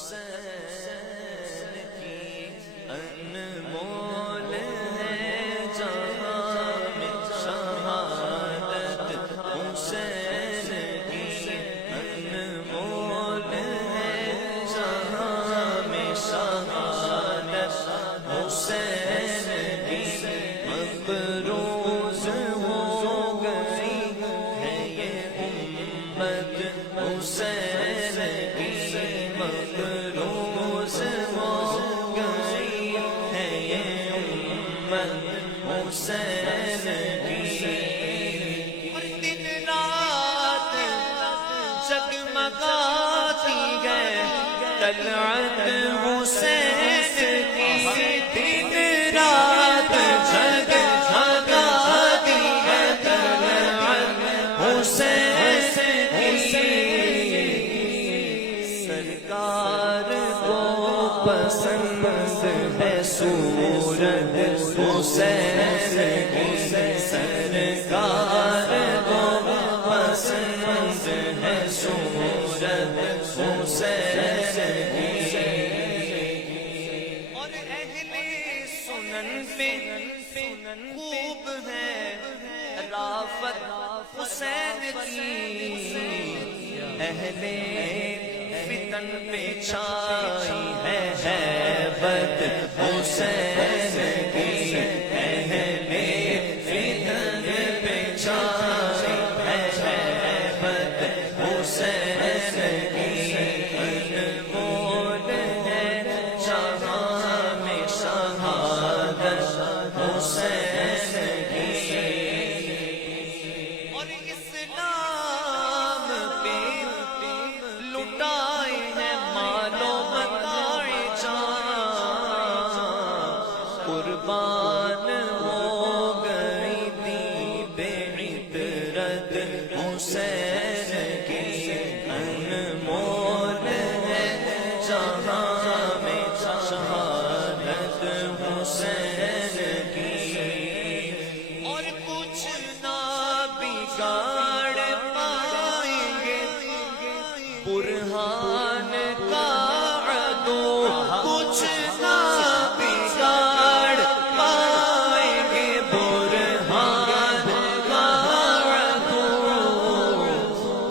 حسین کی انمول ہے جہاں میں شہادت حسین کی انمول ہے جہاں میں شہادت حسین کی مقروض ہو گئی ہے یہ امت حسین کی مقروض ہو گئی ہے یہ امت حسین کی اور دن رات جگمگاتی ہے طلعت حسین کی دن رات جگمگاتی ہے طلعت حسین کی سرکار کو پسند ہے صورت حسین کی سرکار کو پسند ہے صورت حسین کی اور اہل سنن پہ خوب ہے رافت حسین کی اہل فتن پہ چھائی ہے ہیبت حسین کی اہل فتن پہ چھائی ہے ہیبت حسین کی انمول ہے جہاں میں شہادت حسین کی اور اسلام پہ لٹائے ہیں مال و متاع جان قربان ہو گئی دی بے عبرت حسین کی انمول ہے جہاں میں شہادت حسین کی اور کچھ نہ بگاڑ پائیں گے برہان کا عدو کچھ نہ بگاڑ پائیں گے برہان کا عدو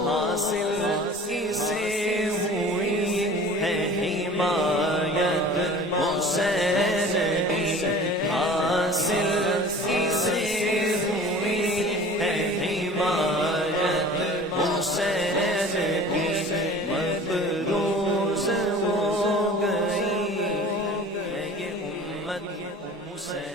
حاصل اسے ہوئی ہے حمایت حسین کی حاصل اسے ہوئی ہے حمایت حسین کی مقروض ہو گئی ہے یہ امت حسین